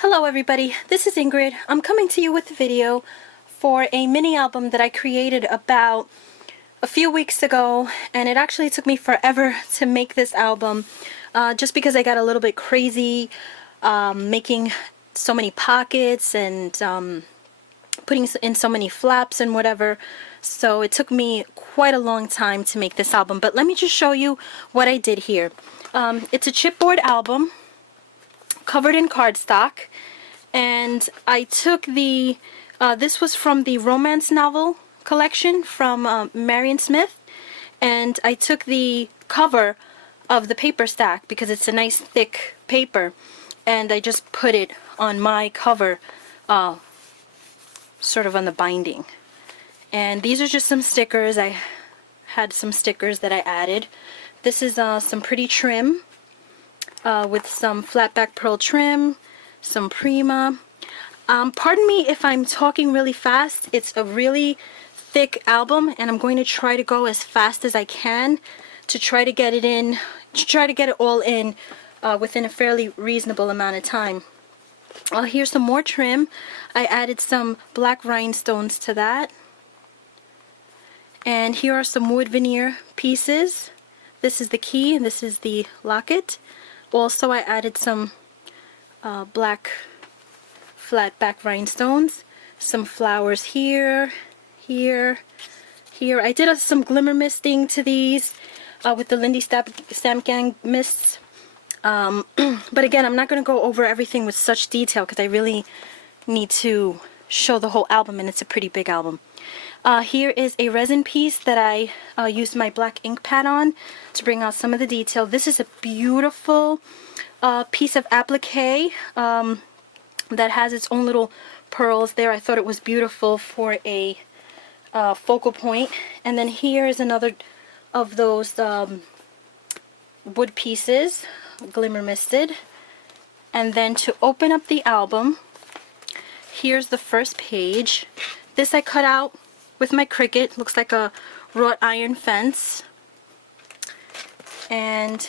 Hello everybody, this is Ingrid. I'm coming to you with a video for a mini album that I created about a few weeks ago, and it actually took me forever to make this album just because I got a little bit crazy making so many pockets and putting in so many flaps and whatever. So it took me quite a long time to make this album, but let me just show you what I did here. It's a chipboard album covered in cardstock, and I took the this was from the romance novel collection from Marian Smith, and I took the cover of the paper stack because it's a nice thick paper, and I just put it on my cover, sort of on the binding. And these are just some stickers. I had some stickers that I added. This is some pretty trim with some flat back pearl trim, some Prima. Pardon me if I'm talking really fast. It's a really thick album, and I'm going to try to go as fast as I can to try to get it in, all in within a fairly reasonable amount of time. Here's some more trim. I added some black rhinestones to that. And here are some wood veneer pieces. This is the key and this is the locket. Also, I added some black flat back rhinestones, some flowers here, here. I did some glimmer misting to these with the Lindy Stamp Gang mists. But again, I'm not going to go over everything with such detail because I really need to show the whole album, and it's a pretty big album. Here is a resin piece that I used my black ink pad on to bring out some of the detail. This is a beautiful piece of applique that has its own little pearls there. I thought it was beautiful for a focal point. And then here is another of those wood pieces, glimmer misted. And then to open up the album, here's the first page. This I cut out with my Cricut. Looks like a wrought iron fence. And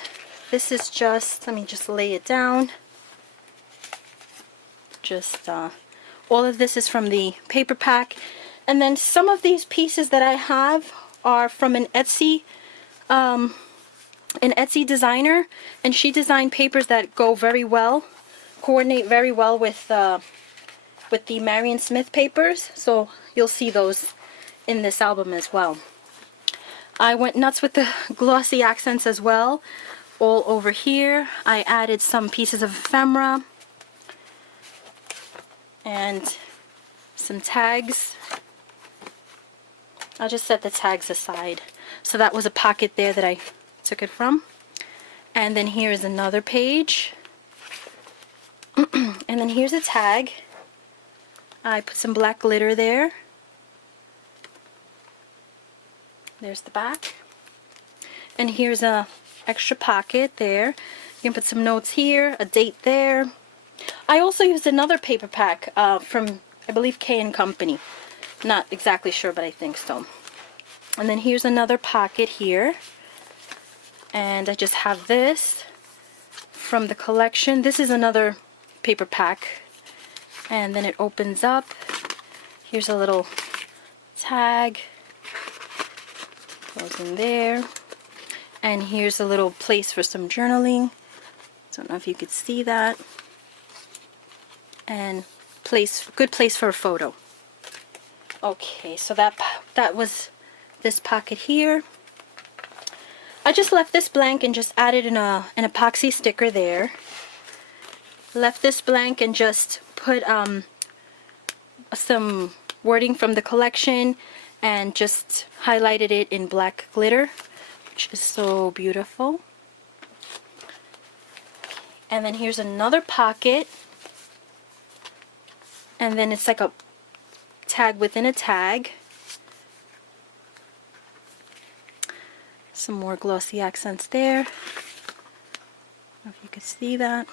this is just, let me just lay it down. Just all of this is from the paper pack. And then some of these pieces that I have are from an Etsy designer, and she designed papers that go very well, coordinate very well with the Marian Smith papers. So you'll see those in this album as well. I went nuts with the glossy accents as well. All over here, I added some pieces of ephemera and some tags. I'll just set the tags aside. So that was a pocket there that I took it from. And then here is another page. And then here's a tag. I put some black glitter there. There's the back. And here's a extra pocket there. You can put some notes here, a date there. I also used another paper pack from, I believe, K & Company. Not exactly sure, but I think so. And then here's another pocket here. And I just have this from the collection. This is another paper pack. And then it opens up. Here's a little tag. Goes in there. And here's a little place for some journaling. Don't know if you could see that. And good place for a photo. Okay, so that was this pocket here. I just left this blank and just added an epoxy sticker there. Left this blank and just put some wording from the collection and just highlighted it in black glitter, which is so beautiful. And then here's another pocket, and then it's like a tag within a tag. Some more glossy accents there. I don't know if you can see that.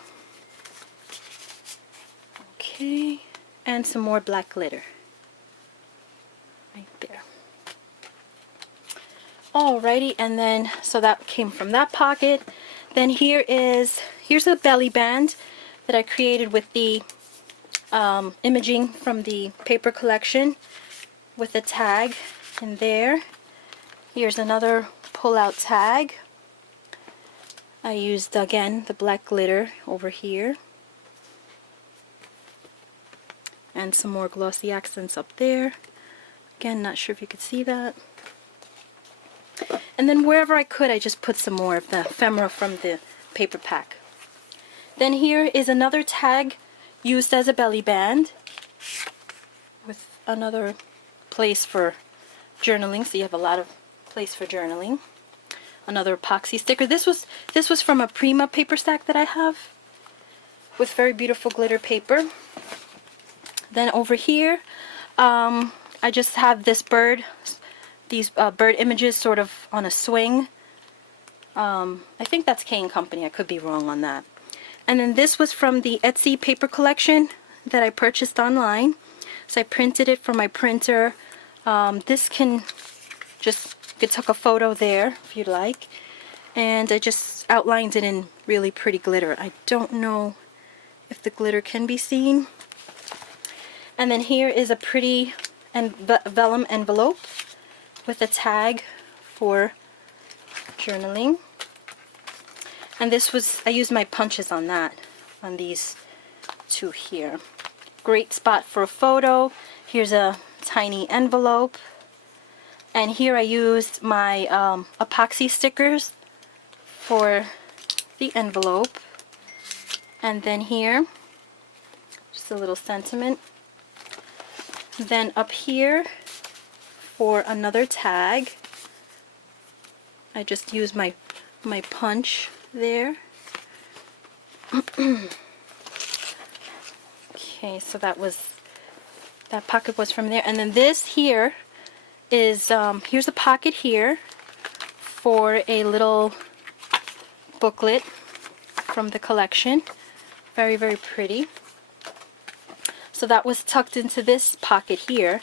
Okay, and some more black glitter right there. Alrighty, and then so that came from that pocket. Then here's a belly band that I created with the imaging from the paper collection with a tag in there. Here's another pull-out tag. I used, again, the black glitter over here. And some more glossy accents up there. Again, not sure if you could see that. And then wherever I could, I just put some more of the ephemera from the paper pack. Then here is another tag used as a belly band with another place for journaling, so you have a lot of place for journaling. Another epoxy sticker. This was from a Prima paper stack that I have with very beautiful glitter paper. Then over here, I just have this bird, these bird images sort of on a swing. I think that's K & Company. I could be wrong on that. And then this was from the Etsy paper collection that I purchased online. So I printed it from my printer. This can just, you could take a photo there if you'd like. And I just outlined it in really pretty glitter. I don't know if the glitter can be seen. And then here is a pretty vellum envelope with a tag for journaling. And this was, I used my punches on that, on these two here. Great spot for a photo. Here's a tiny envelope. And here I used my epoxy stickers for the envelope. And then here, just a little sentiment. Then up here, for another tag, I just used my punch there. Okay, so that pocket was from there. And then this here is, here's a pocket here for a little booklet from the collection. Very, very pretty. So that was tucked into this pocket here.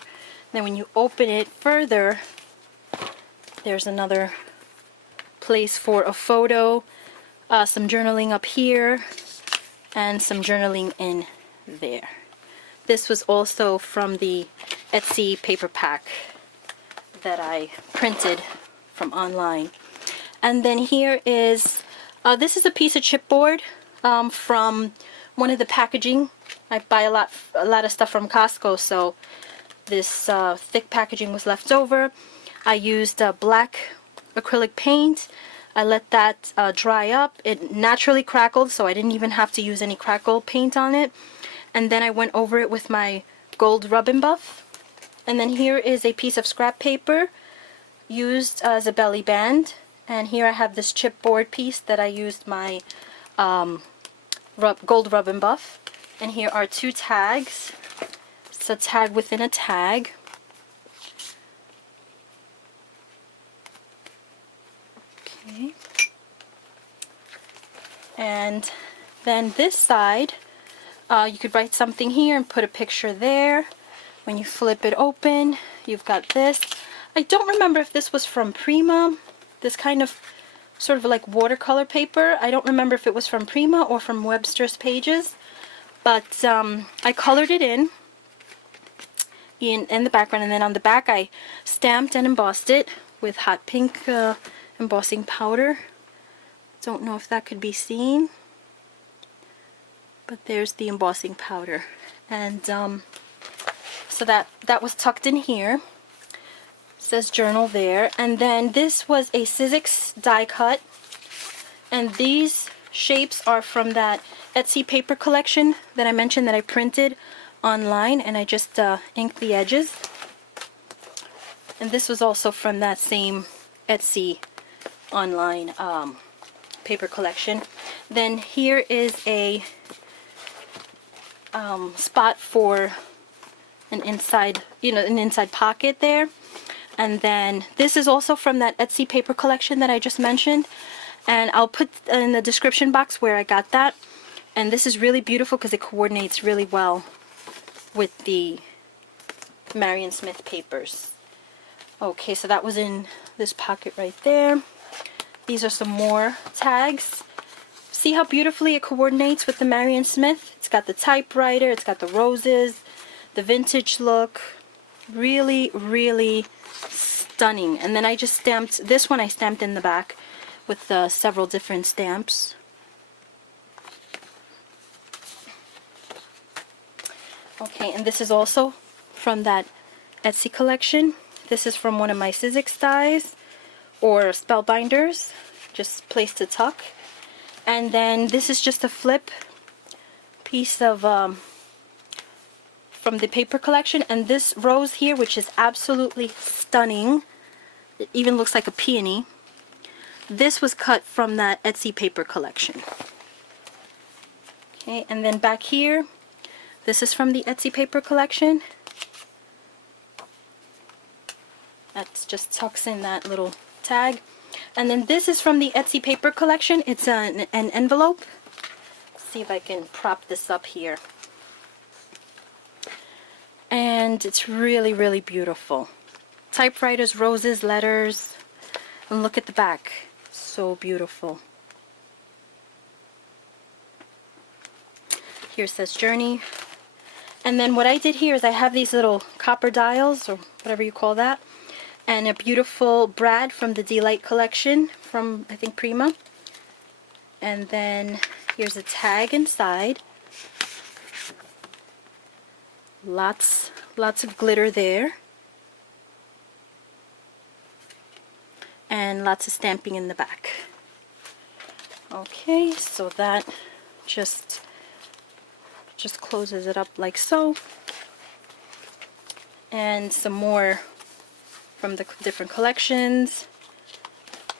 Then when you open it further, there's another place for a photo, some journaling up here, and some journaling in there. This was also from the Etsy paper pack that I printed from online. And then here is, this is a piece of chipboard from one of the packaging. I buy a lot of stuff from Costco, so this thick packaging was left over. I used black acrylic paint. I let that dry up. It naturally crackled, so I didn't even have to use any crackle paint on it. And then I went over it with my gold rub and buff. And then here is a piece of scrap paper used as a belly band. And here I have this chipboard piece that I used my gold rub and buff. And here are two tags. It's a tag within a tag. Okay. And then this side, you could write something here and put a picture there. When you flip it open, you've got this. I don't remember if this was from Prima, this kind of sort of like watercolor paper. I don't remember if it was from Prima or from Webster's Pages, but I colored it in the background, and then on the back I stamped and embossed it with hot pink embossing powder. Don't know if that could be seen, but there's the embossing powder. And so that was tucked in here. It says journal there. And then this was a Sizzix die cut, and these shapes are from that Etsy paper collection that I mentioned that I printed online, and I just inked the edges. And this was also from that same Etsy online paper collection. Then here is a spot for an inside, an inside pocket there. And then this is also from that Etsy paper collection that I just mentioned, and I'll put in the description box where I got that. And this is really beautiful because it coordinates really well with the Marion Smith papers. Okay, so that was in this pocket right there. These are some more tags. See how beautifully it coordinates with the Marion Smith? It's got the typewriter, it's got the roses, the vintage look. Really, really stunning. And then I just stamped, this one I stamped in the back with several different stamps. Okay, and this is also from that Etsy collection. This is from one of my Sizzix dies or spellbinders, just place to tuck. And then this is just a flip piece of from the paper collection, and this rose here, which is absolutely stunning, it even looks like a peony, this was cut from that Etsy paper collection. Okay, and then back here, this is from the Etsy paper collection. That just tucks in that little tag. And then this is from the Etsy paper collection. It's an envelope. Let's see if I can prop this up here. And it's really, really beautiful. Typewriters, roses, letters. And look at the back. So beautiful. Here it says Journey. And then what I did here is I have these little copper dials, or whatever you call that, and a beautiful brad from the Delight collection from, I think, Prima. And then here's a tag inside. Lots of glitter there. And lots of stamping in the back. Okay, so that just closes it up like so. And some more from the different collections.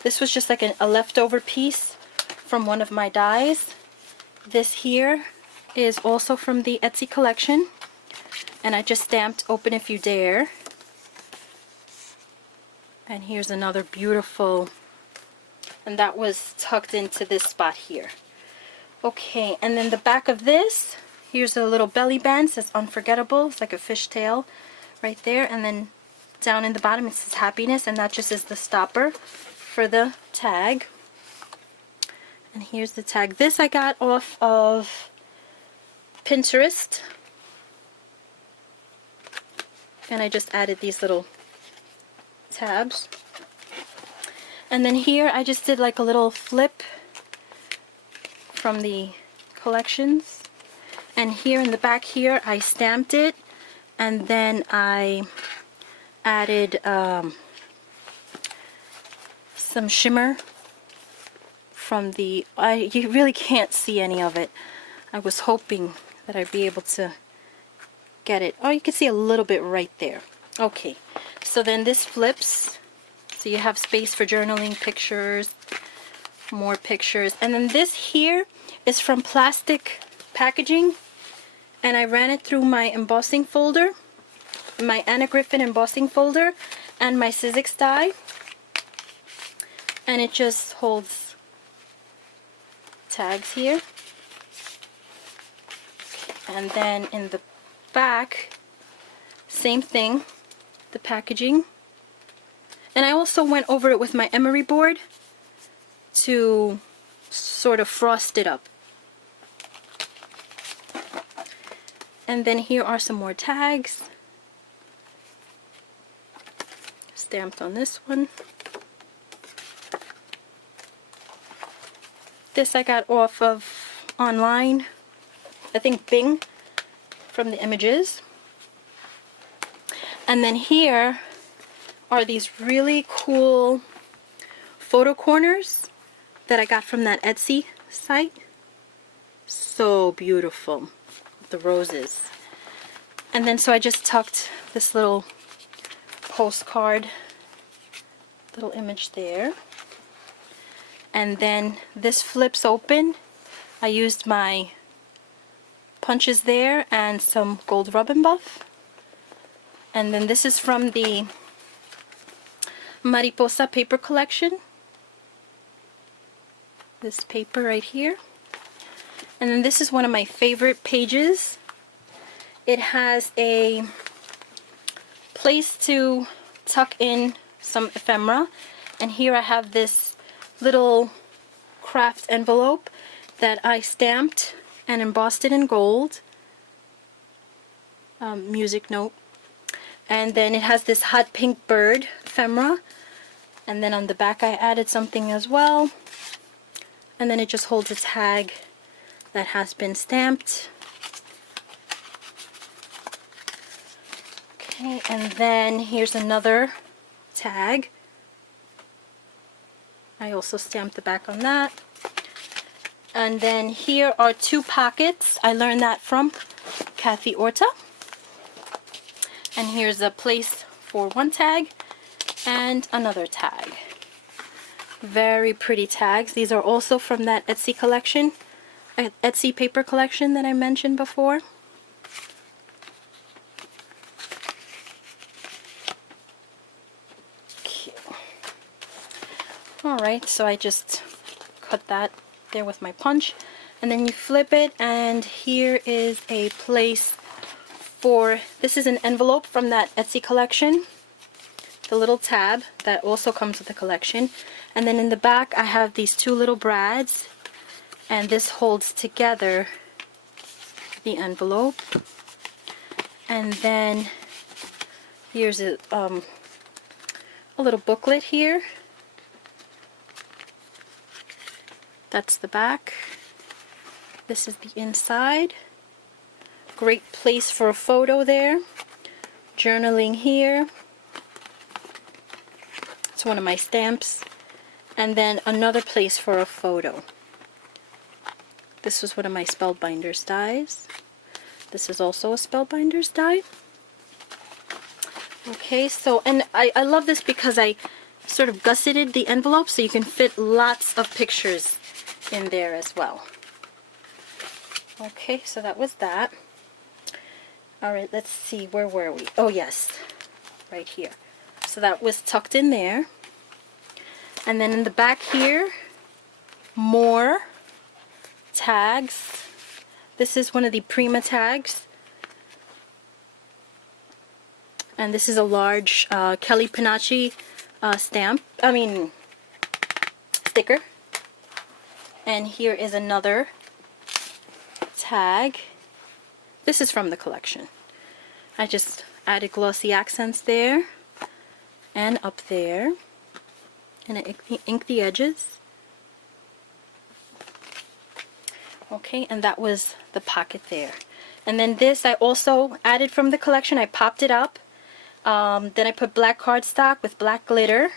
This was just like a leftover piece from one of my dies. This here is also from the Etsy collection, and I just stamped Open If You Dare. And here's another beautiful, and that was tucked into this spot here. Okay, and then the back of this, here's a little belly band, says Unforgettable. It's like a fishtail right there, and then down in the bottom it says Happiness, and that just is the stopper for the tag. And here's the tag. This I got off of Pinterest, and I just added these little tabs. And then here I just did like a little flip from the collections, and here in the back here I stamped it, and then I added some shimmer from the, you really can't see any of it. I was hoping that I'd be able to get it. Oh, you can see a little bit right there. Okay, so then this flips, so you have space for journaling, pictures, more pictures. And then this here is from plastic packaging, and I ran it through my embossing folder, my Anna Griffin embossing folder, and my Sizzix die, and it just holds tags here. And then in the back, same thing, the packaging. And I also went over it with my emery board to sort of frost it up. And then here are some more tags stamped on this one. This I got off of online, I think Bing, from the images. And then here are these really cool photo corners that I got from that Etsy site. So beautiful, the roses. And then so I just tucked this little postcard, little image there. And then this flips open. I used my punches there and some gold rub and buff. And then this is from the Mariposa paper collection. This paper right here. And then this is one of my favorite pages. It has a place to tuck in some ephemera. And here I have this little craft envelope, that I stamped and embossed it in gold. Music note. And then it has this hot pink bird ephemera. And then on the back I added something as well. And then it just holds a tag that has been stamped. Okay, and then here's another tag. I also stamped the back on that. And then here are 2 pockets. I learned that from Kathy Orta. And here's a place for one tag and another tag. Very pretty tags. These are also from that Etsy collection, Etsy paper collection that I mentioned before. Okay. Alright, so I just cut that there with my punch. And then you flip it, and here is a place for, this is an envelope from that Etsy collection, the little tab that also comes with the collection. And then in the back I have these 2 little brads, and this holds together the envelope. And then here's a little booklet here. That's the back. This is the inside. Great place for a photo there. Journaling here. It's one of my stamps. And then another place for a photo. This was one of my Spellbinders dies. This is also a Spellbinders die. Okay, so, and I love this because I sort of gusseted the envelope so you can fit lots of pictures in there as well. Okay, so that was that. Alright, let's see, where were we? Oh yes, right here. So that was tucked in there. And then in the back here, more tags. This is one of the Prima tags. And this is a large Kelly Panacci sticker. And here is another tag. This is from the collection. I just added glossy accents there and up there, and I inked the edges. Okay, and that was the pocket there. And then this I also added from the collection. I popped it up. Then I put black cardstock with black glitter.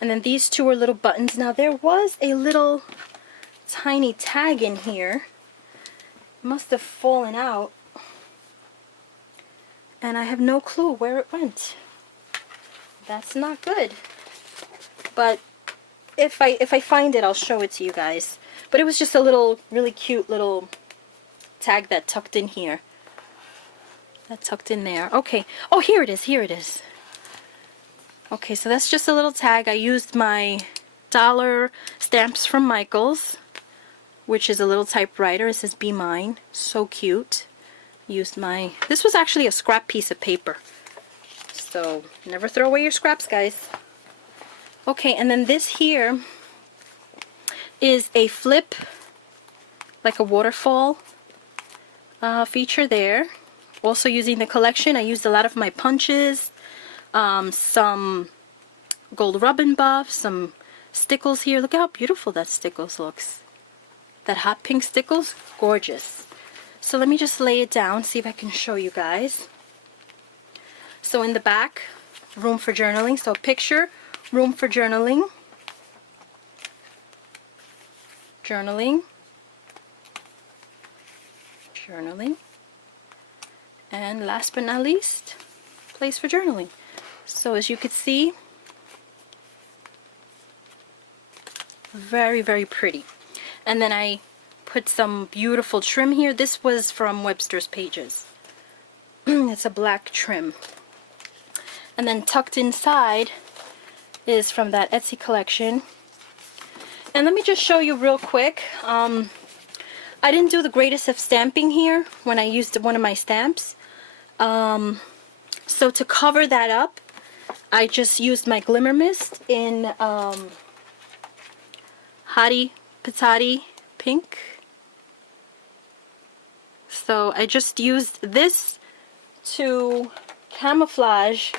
And then these 2 are little buttons. Now there was a little tiny tag in here. It must have fallen out. And I have no clue where it went. That's not good. But if I find it, I'll show it to you guys. But it was just a little, really cute little tag that tucked in here. That tucked in there. Okay. Oh, here it is. Here it is. Okay, so that's just a little tag. I used my dollar stamps from Michaels, which is a little typewriter. It says "Be Mine." So cute. Used my, this was actually a scrap piece of paper. So never throw away your scraps, guys. Okay, and then this here is a flip, like a waterfall feature there. Also using the collection, I used a lot of my punches, some gold rub and buff, some stickles here. Look how beautiful that stickles looks. That hot pink stickles, gorgeous. So let me just lay it down, see if I can show you guys. So in the back, room for journaling. So picture, room for journaling. Journaling. Journaling. And last but not least, place for journaling. So as you can see, very, very pretty. And then I put some beautiful trim here. This was from Webster's Pages. It's a black trim. And then tucked inside is from that Etsy collection. And let me just show you real quick. I didn't do the greatest of stamping here when I used one of my stamps. So to cover that up, I just used my Glimmer Mist in Hottie Patati pink. So I just used this to camouflage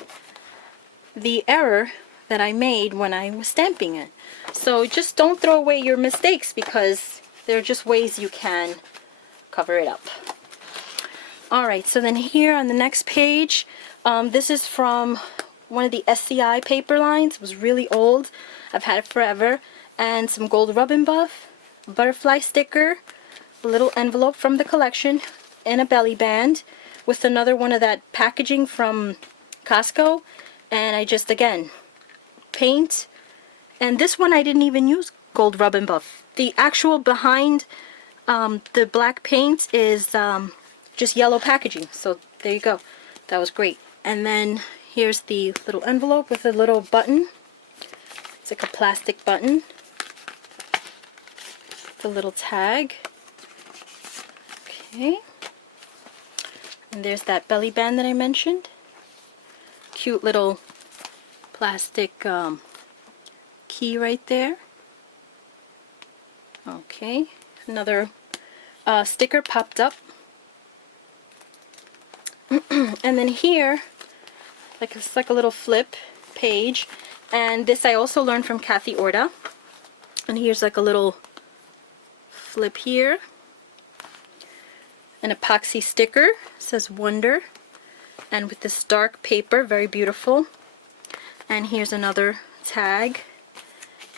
the error that I made when I was stamping it. So just don't throw away your mistakes, because there are just ways you can cover it up. Alright, so then here on the next page, this is from one of the SCI paper lines. It was really old. I've had it forever. And some gold rub and buff, butterfly sticker, a little envelope from the collection, and a belly band with another one of that packaging from Costco. And I just, again, paint. And this one I didn't even use gold rub and buff. The actual behind the black paint is just yellow packaging. So there you go. That was great. And then here's the little envelope with a little button. It's like a plastic button. The little tag. Okay. And there's that belly band that I mentioned. Cute little plastic key right there. Okay. Another sticker popped up. And then here, it's like a little flip page. And this I also learned from Kathy Orta. And here's like a little flip here. An epoxy sticker, says Wonder. And with this dark paper, very beautiful. And here's another tag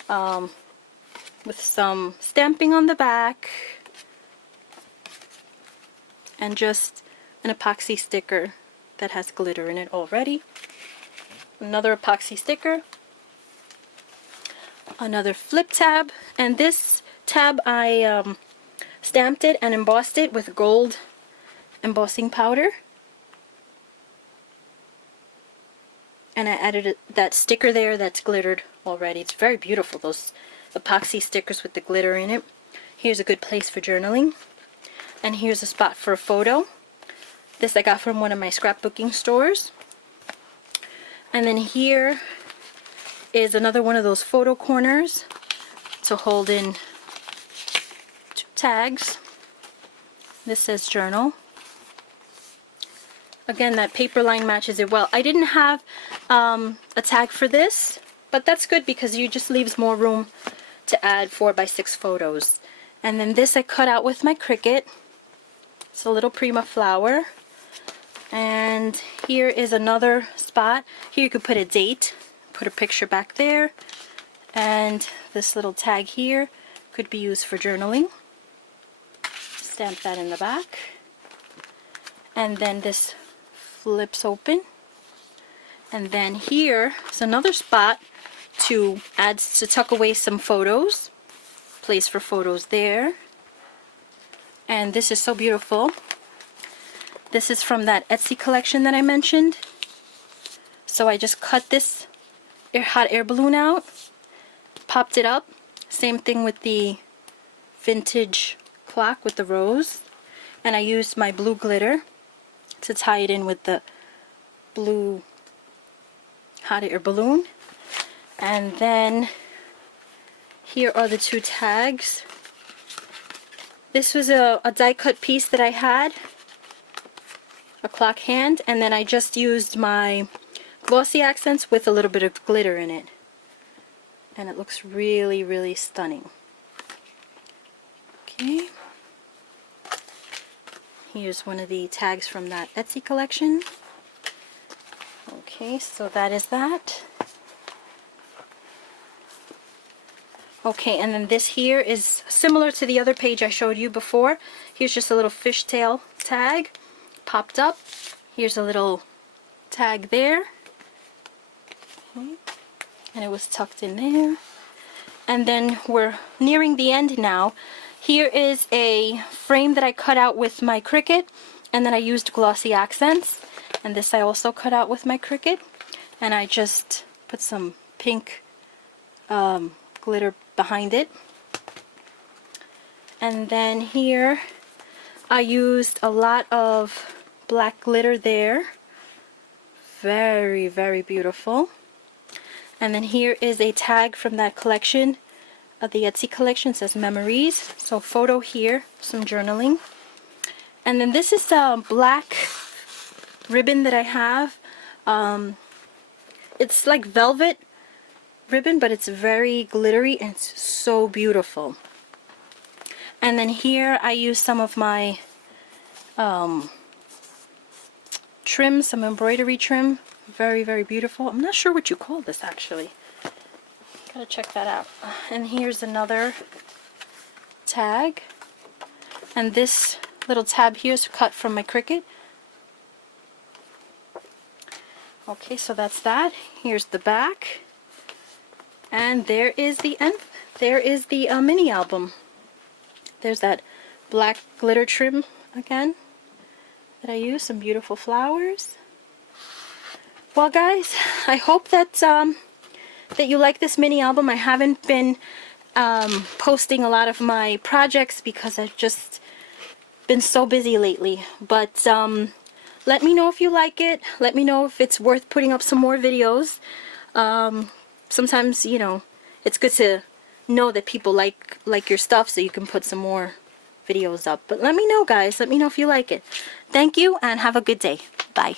with some stamping on the back. And just an epoxy sticker that has glitter in it already. Another epoxy sticker. Another flip tab. And this tab I stamped it and embossed it with gold embossing powder. And I added that sticker there that's glittered already. It's very beautiful, those epoxy stickers with the glitter in it. Here's a good place for journaling. And here's a spot for a photo. This I got from one of my scrapbooking stores. And then here is another one of those photo corners to hold in two tags. This says journal. Again, that paper line matches it well. I didn't have a tag for this, but that's good because it just leaves more room to add 4x6 photos. And then this I cut out with my Cricut. It's a little Prima flower. And here is another spot. Here you could put a date, put a picture back there. And this little tag here could be used for journaling. Stamp that in the back. And then this flips open. And then here is another spot to tuck away some photos. Place for photos there. And this is so beautiful. This is from that Etsy collection that I mentioned. So I just cut this hot air balloon out, popped it up. Same thing with the vintage clock with the rose. And I used my blue glitter to tie it in with the blue hot air balloon. And then here are the two tags. This was a die cut piece that I had, a clock hand, and then I just used my glossy accents with a little bit of glitter in it. And it looks really, really stunning. Okay. Here's one of the tags from that Etsy collection. Okay, so that is that. Okay, and then this here is similar to the other page I showed you before. Here's just a little fishtail tag popped up. Here's a little tag there. Okay. And it was tucked in there. And then we're nearing the end now. Here is a frame that I cut out with my Cricut, and then I used glossy accents. And this I also cut out with my Cricut. And I just put some pink glitter behind it. And then here I used a lot of black glitter there. Very, very beautiful. And then here is a tag from that collection, the Etsy collection. It says memories. So photo here, some journaling. And then this is a black ribbon that I have. It's like velvet ribbon, but it's very glittery and it's so beautiful. And then here I use some of my trim, some embroidery trim. Very, very beautiful. I'm not sure what you call this actually. Gotta check that out. And here's another tag. And this little tab here is cut from my Cricut. Okay, so that's that. Here's the back. And there is the mini album. There's that black glitter trim again that I use. Some beautiful flowers. Well, guys, I hope that that you like this mini album. I haven't been posting a lot of my projects because I've just been so busy lately. But let me know if you like it. Let me know if it's worth putting up some more videos. Sometimes, you know, it's good to know that people like your stuff so you can put some more videos up. But let me know, guys. Let me know if you like it. Thank you and have a good day. Bye.